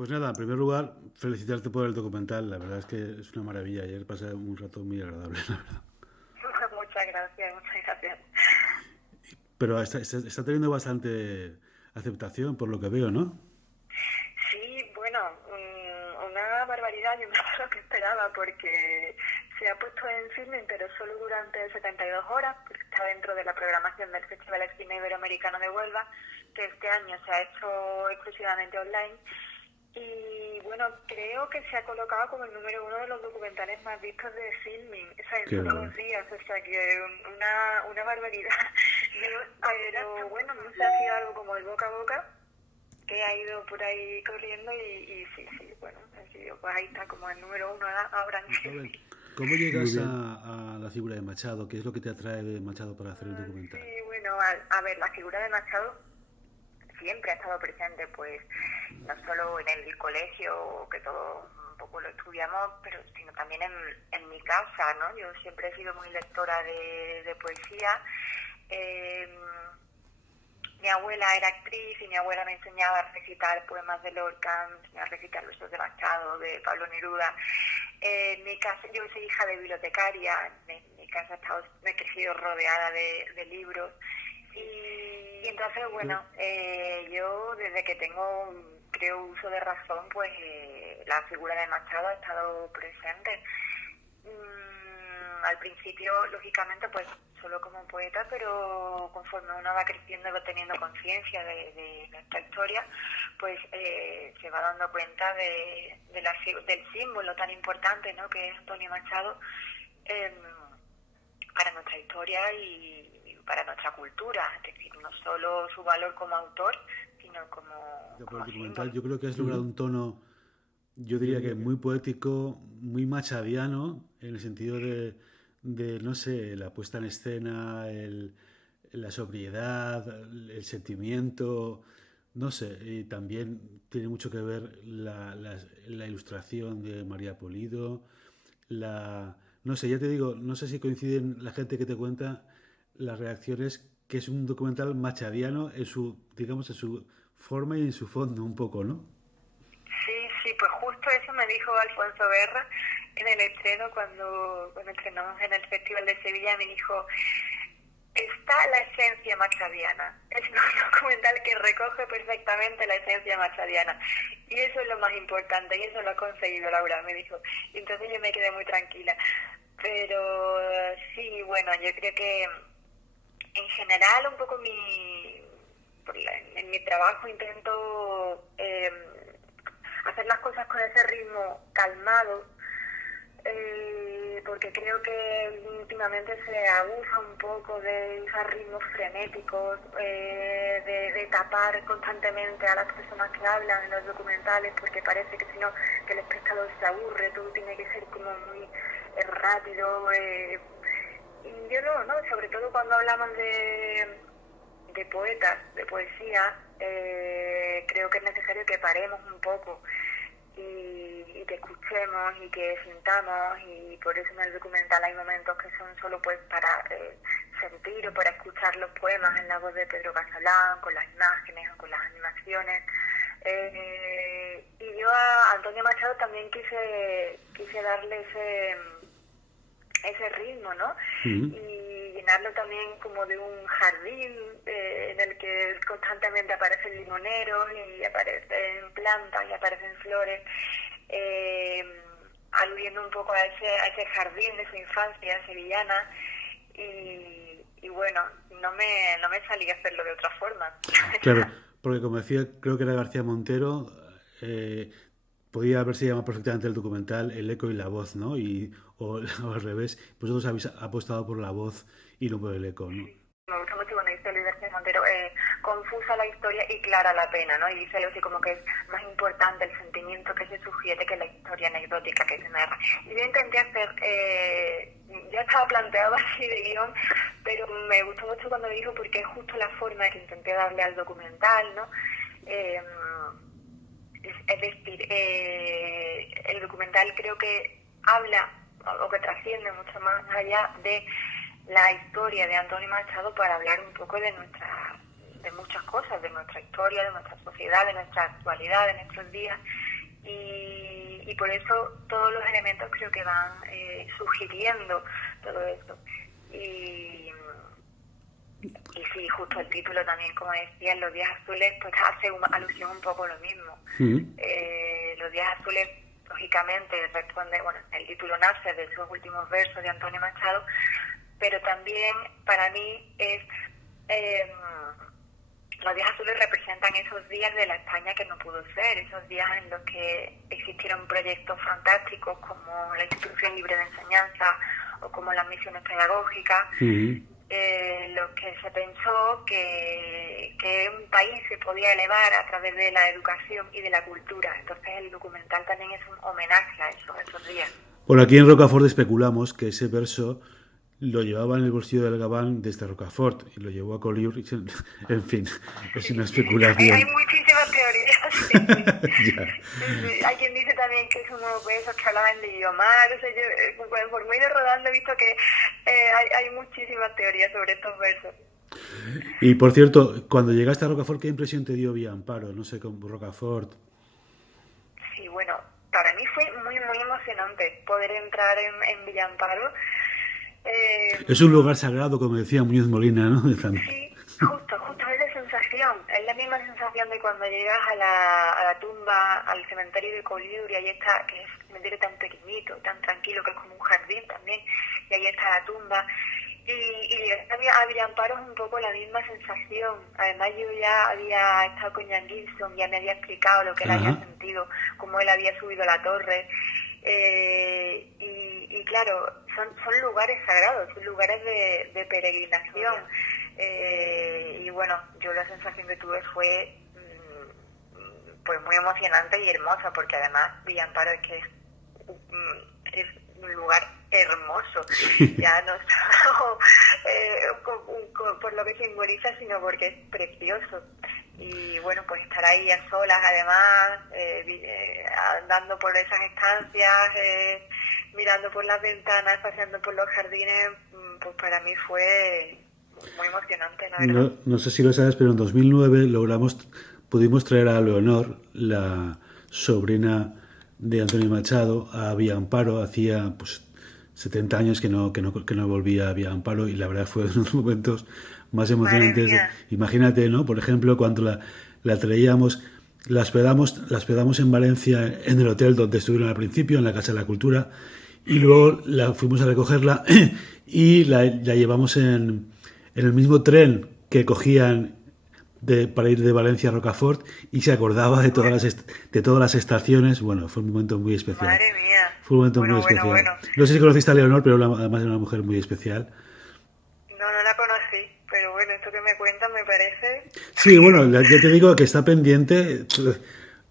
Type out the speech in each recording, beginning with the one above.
Pues nada, en primer lugar, felicitarte por el documental. La verdad es que es una maravilla. Ayer pasé un rato muy agradable, la verdad. Muchas gracias, muchas gracias. Pero está teniendo bastante aceptación, por lo que veo, ¿no? Sí, bueno, una barbaridad, yo no sé lo que esperaba porque se ha puesto en filming, pero solo durante 72 horas, porque está dentro de la programación del Festival de Cine Iberoamericano de Huelva, que este año se ha hecho exclusivamente online. Y bueno, creo que se ha colocado como el número uno de los documentales más vistos de filming, o sea, en Qué solo bueno. 2 días, o sea que una barbaridad. Pero bueno, no sé, ha sido algo como el boca a boca, que ha ido por ahí corriendo y sí, bueno, ha sido, pues ahí está como el número uno ahora en Joven, filming. ¿cómo Muy llegas bien. a la figura de Machado? ¿Qué es lo que te atrae de Machado para hacer el documental? Sí, bueno, a ver, la figura de Machado siempre ha estado presente, pues no solo en el colegio, que todos un poco lo estudiamos, pero sino también en mi casa, ¿no? Yo siempre he sido muy lectora de poesía. Eh, Mi abuela era actriz y mi abuela me enseñaba a recitar poemas de Lorca, me enseñaba a recitar versos de Machado, de Pablo Neruda. En mi casa, yo soy hija de bibliotecaria, en mi casa me he crecido rodeada de libros. Y entonces, bueno, yo desde que tengo, creo, uso de razón, pues la figura de Machado ha estado presente. Al principio, lógicamente, pues solo como poeta, pero conforme uno va creciendo y va teniendo conciencia de nuestra historia, pues se va dando cuenta del símbolo tan importante, ¿no?, que es Antonio Machado eh, para nuestra historia y para nuestra cultura. Es decir, no solo su valor como autor, sino Por el como documental símbolo. yo creo que has logrado un tono, yo Yo diría que diría que muy poético, muy machadiano, en el sentido no sé, la puesta en escena, la sobriedad, el sentimiento, no sé, y también tiene mucho que ver la ilustración de María Polido, no sé, ya te digo, no sé si coinciden la gente que te cuenta las reacciones, que es un documental machadiano en su, digamos, en su forma y en su fondo un poco, ¿no? Sí, pues justo eso me dijo Alfonso Guerra en el estreno cuando estrenamos en el Festival de Sevilla. Me dijo, está la esencia machadiana. Es un documental que recoge perfectamente la esencia machadiana. Y eso es lo más importante, y eso lo ha conseguido Laura, me dijo. Y entonces yo me quedé muy tranquila. Pero sí, bueno, yo creo que en general un poco en mi trabajo intento hacer las cosas con ese ritmo calmado, porque creo que últimamente se abusa un poco de usar ritmos frenéticos, de tapar constantemente a las personas que hablan en los documentales, porque parece que si no, que el espectador se aburre, todo tiene que ser como muy rápido. Y yo no, sobre todo cuando hablamos de poetas, de poesía, creo que es necesario que paremos un poco y que escuchemos y que sintamos, y por eso en el documental hay momentos que son solo pues para sentir o para escuchar los poemas en la voz de Pedro Casalán, con las imágenes o con las animaciones. Y yo a Antonio Machado también quise darle ese ritmo, ¿no? Mm. Y llenarlo también como de un jardín en el que constantemente aparecen limoneros y aparecen plantas y aparecen flores, aludiendo un poco a ese jardín de su infancia sevillana. Y bueno, no me salía a hacerlo de otra forma. Claro, porque como decía, creo que era García Montero, eh, podía haberse llamado perfectamente el documental El eco y la voz, ¿no? O al revés, vosotros habéis apostado por la voz y no por el eco, ¿no? Me gusta mucho cuando dice Luis García Montero, confusa la historia y clara la pena, ¿no? Y dice algo así como que es más importante el sentimiento que se sugiere que la historia anecdótica que se narra. Y yo intenté hacer, ya estaba planteado así de guión, pero me gustó mucho cuando dijo, porque es justo la forma que intenté darle al documental, ¿no? Eh, es decir, el documental creo que habla o que trasciende mucho más allá de la historia de Antonio Machado para hablar un poco de muchas cosas, de nuestra historia, de nuestra sociedad, de nuestra actualidad, de nuestros días. y por eso todos los elementos creo que van sugiriendo todo esto. Y sí, justo el título también, como decía, Los días azules, pues hace alusión un poco a lo mismo. Los días azules, lógicamente, responde, bueno, el título nace de esos últimos versos de Antonio Machado, pero también para mí es... los días azules representan esos días de la España que no pudo ser, esos días en los que existieron proyectos fantásticos como la Institución Libre de Enseñanza o como las misiones pedagógicas, lo que se pensó que un país se podía elevar a través de la educación y de la cultura. Entonces el documental también es un homenaje a esos días. Bueno, aquí en Rocafort especulamos que ese verso lo llevaba en el bolsillo del gabán desde Rocafort y lo llevó a Collioure. En fin, es una especulación. Hay muchísimas teorías. Sí. Hay quien dice también que es unos besos que hablaban de idiomar. O sea, yo, por medio rodando he visto que hay muchísimas teorías sobre estos versos. Y por cierto, cuando llegaste a Rocafort, ¿qué impresión te dio Villaamparo? No sé, con Rocafort. Sí, bueno, para mí fue muy emocionante poder entrar en Villaamparo. Es un lugar sagrado, como decía Muñoz Molina, ¿no? Sí, justo es esa sensación. Es la misma sensación de cuando llegas a la tumba, al cementerio de Collioure, y ahí está, que es un cementerio tan pequeñito, tan tranquilo, que es como un jardín también, y ahí está la tumba. Y llegar a Villaamparo es un poco la misma sensación. Además, yo ya había estado con Jan Gilson, ya me había explicado lo que él había sentido, cómo él había subido a la torre. Y claro, son lugares sagrados, son lugares de peregrinación. Y bueno, yo la sensación que tuve fue pues muy emocionante y hermosa, porque además Villaamparo es que es un lugar hermoso, ya no solo por lo que simboliza, sino porque es precioso. Y bueno, pues estar ahí a solas, además, andando por esas estancias, mirando por las ventanas, paseando por los jardines, pues para mí fue muy emocionante, la verdad. No sé si lo sabes, pero en 2009 pudimos traer a Leonor, la sobrina de Antonio Machado, a Villaamparo. Hacía pues 70 años que no volvía a Villaamparo, y la verdad fue uno de los momentos más emocionantes. Imagínate, ¿no? Por ejemplo, cuando la traíamos, la hospedamos en Valencia, en el hotel donde estuvieron al principio, en la Casa de la Cultura, y luego fuimos a recogerla y la llevamos en el mismo tren que cogían para ir de Valencia a Rocafort, y se acordaba de todas las estaciones. Bueno, fue un momento muy especial. Madre mía. Fue un momento muy especial. No sé si conociste a Leonor, pero además era una mujer muy especial. No la conocí, pero bueno, esto que me cuentas me parece... Sí, bueno, ya te digo que está pendiente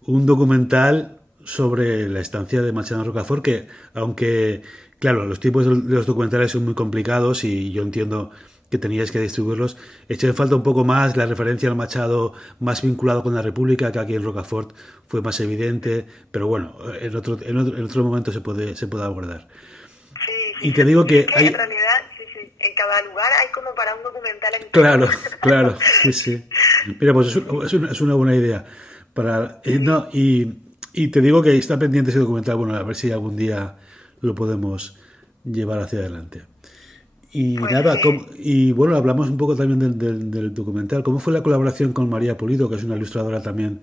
un documental sobre la estancia de Machado en Rocafort, que aunque, claro, los tipos de los documentales son muy complicados y yo entiendo que teníais que distribuirlos, eché en falta un poco más la referencia al Machado más vinculado con la República, que aquí en Rocafort fue más evidente, pero bueno, en otro momento se puede abordar. Sí, y te digo que en realidad, sí, en cada lugar hay como para un documental en Claro, sí. Mira, pues es una buena idea. Y te digo que está pendiente ese documental, bueno, a ver si algún día lo podemos llevar hacia adelante. Y pues nada, y bueno, hablamos un poco también del documental. ¿Cómo fue la colaboración con María Pulido, que es una ilustradora también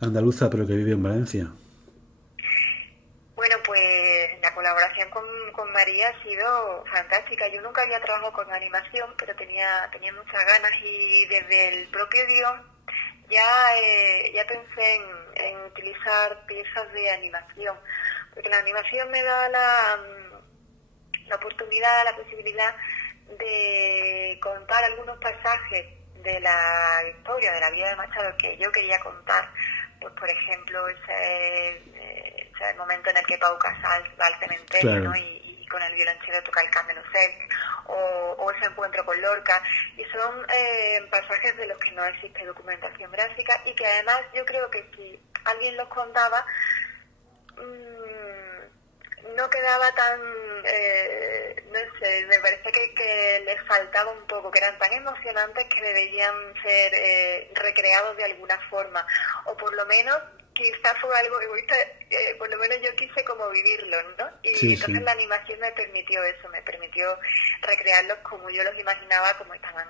andaluza, pero que vive en Valencia? Bueno, pues la colaboración con María ha sido fantástica. Yo nunca había trabajado con animación, pero tenía muchas ganas, y desde el propio guión ya pensé en utilizar piezas de animación, porque la animación me da la oportunidad, la posibilidad de contar algunos pasajes de la historia, de la vida de Machado, que yo quería contar. Pues por ejemplo, ese momento en el que Pau Casals va al cementerio, claro, ¿no? y con el violonchelo toca el Cameloset, o ese encuentro con Lorca, y son pasajes de los que no existe documentación gráfica, y que además yo creo que si alguien los contaba, no quedaba tan, no sé, me parece que les faltaba un poco, que eran tan emocionantes que deberían ser recreados de alguna forma, o por lo menos quizás fue algo egoísta, por lo menos yo quise como vivirlo, ¿no? Y Sí, entonces sí. la animación me permitió eso, me permitió recrearlos como yo los imaginaba, como estaban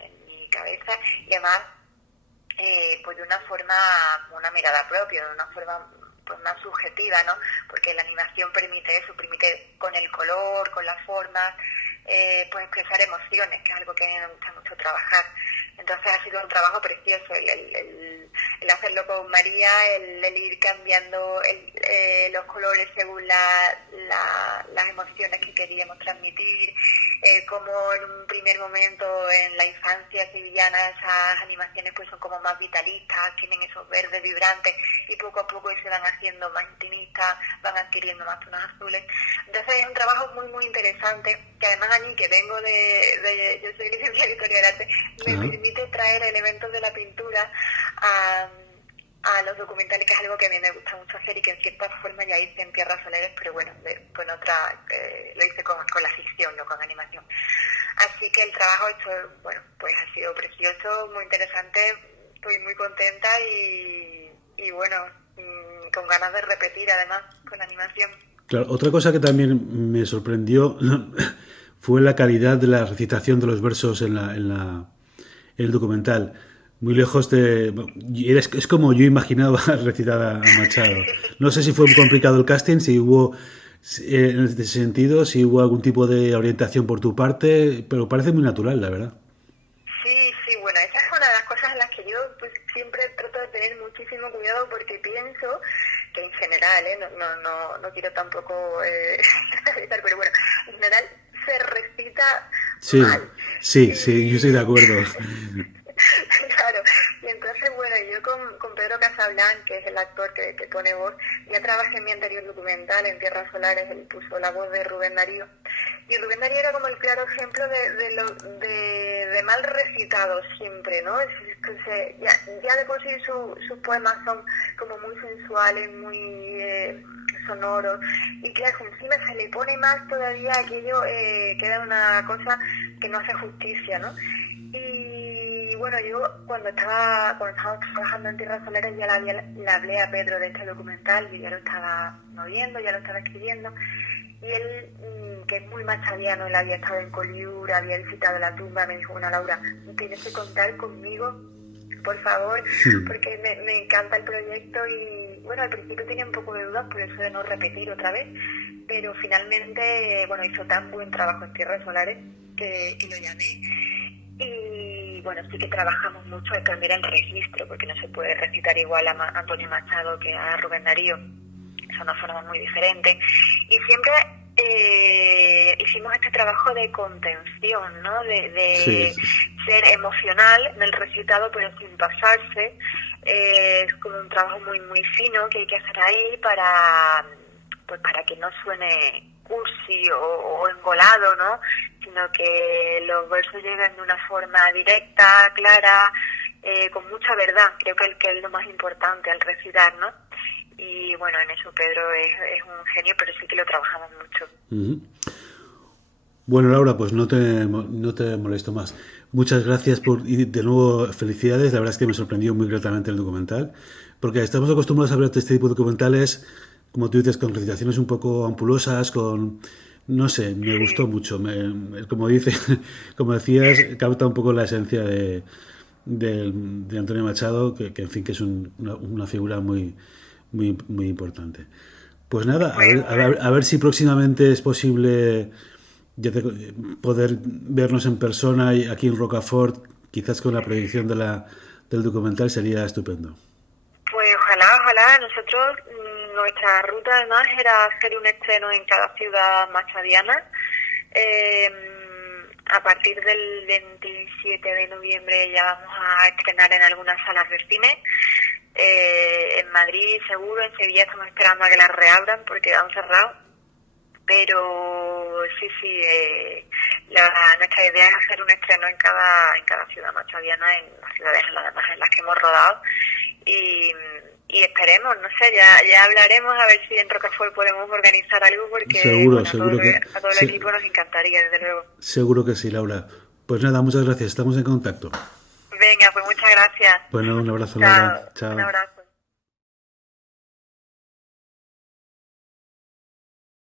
en mi cabeza, y además pues de una forma, como una mirada propia, de una forma pues más subjetiva, ¿no? Porque la animación permite eso, permite con el color, con las formas, pues expresar emociones, que es algo que a mí me gusta mucho trabajar. Entonces ha sido un trabajo precioso el hacerlo con María, el ir cambiando los colores según las emociones que queríamos transmitir, como en un primer momento en la infancia sevillana esas animaciones pues son como más vitalistas, tienen esos verdes vibrantes y poco a poco se van haciendo más intimistas, van adquiriendo más tonos azules. Entonces es un trabajo muy muy interesante que además a mí que vengo yo soy licenciada en Historia del Arte, me Ajá. permite traer elementos de la pintura a los documentales, que es algo que a mí me gusta mucho hacer y que en cierta forma ya hice en Tierras Solares, pero bueno, con otra, lo hice con la ficción, no con animación. Así que el trabajo hecho, bueno, pues ha sido precioso, muy interesante, estoy muy contenta y bueno, con ganas de repetir además con animación. Claro, otra cosa que también me sorprendió fue la calidad de la recitación de los versos en el documental. Muy lejos de... Es como yo imaginaba recitar a Machado. No sé si fue muy complicado el casting, si hubo, en ese sentido, si hubo algún tipo de orientación por tu parte, pero parece muy natural, la verdad. Sí, sí, bueno, esa es una de las cosas en las que yo pues siempre trato de tener muchísimo cuidado porque pienso que en general, no quiero tampoco pero bueno, en general se recita Sí, mal. sí, sí, yo estoy de Y acuerdo. claro, y entonces bueno, yo con Pedro Casablan, que es el actor que pone voz, ya trabajé en mi anterior documental, en Tierras Solares, él puso la voz de Rubén Darío. Y Rubén Darío era como el claro ejemplo de mal recitado siempre, ¿no? Ya de por sí sus poemas son como muy sensuales, muy sonoros, y claro, encima se le pone más todavía aquello, queda una cosa que no hace justicia, ¿no? Y bueno, yo cuando estábamos trabajando en Tierras Solares ya le hablé a Pedro de este documental, yo ya lo estaba moviendo, ya lo estaba escribiendo, y él, que es muy machadiano, él había estado en Collioure, había visitado la tumba, me dijo, bueno, Laura, tienes que contar conmigo, por favor, porque me encanta el proyecto y bueno, al principio tenía un poco de dudas por eso de no repetir otra vez, pero finalmente, bueno, hizo tan buen trabajo en Tierras Solares que lo llamé. Y bueno, sí que trabajamos mucho en cambiar el registro, porque no se puede recitar igual a Antonio Machado que a Rubén Darío, son dos formas muy diferentes. Y siempre hicimos este trabajo de contención, ¿no? Sí, De ser emocional en el recitado, pero sin pasarse. Es como un trabajo muy muy fino que hay que hacer ahí para que no suene cursi o engolado, ¿no? Sino que los versos lleguen de una forma directa, clara, con mucha verdad. Creo que es lo más importante al recitar, ¿no? Y bueno, en eso Pedro es un genio, pero sí que lo trabajamos mucho. Uh-huh. Bueno, Laura, pues no te molesto más. Muchas gracias y de nuevo felicidades. La verdad es que me sorprendió muy gratamente el documental, porque estamos acostumbrados a ver este tipo de documentales, como tú dices, con recitaciones un poco ampulosas, no sé, me gustó Sí, mucho. Como dice, como decías, capta un poco la esencia de Antonio Machado, en fin, que es una figura muy importante. Pues nada, pues bueno, a ver si próximamente es posible poder vernos en persona y aquí en Rocafort, quizás con la proyección del documental sería estupendo. pues ojalá. Nosotros, nuestra ruta además era hacer un estreno en cada ciudad machadiana. A partir del 27 de noviembre ya vamos a estrenar en algunas salas de cine. En Madrid seguro, en Sevilla estamos esperando a que las reabran porque han cerrado. Pero sí, nuestra idea es hacer un estreno en cada ciudad machadiana, en las ciudades además en las que hemos rodado. Y esperemos, no sé, ya hablaremos a ver si en Rocafort podemos organizar algo porque Seguro, bueno, seguro que a todo el equipo nos encantaría, desde luego. seguro que sí, Laura. Pues nada, muchas gracias, estamos en contacto. Venga, pues muchas gracias. Bueno, un abrazo, Laura. Chao, un Chao. abrazo.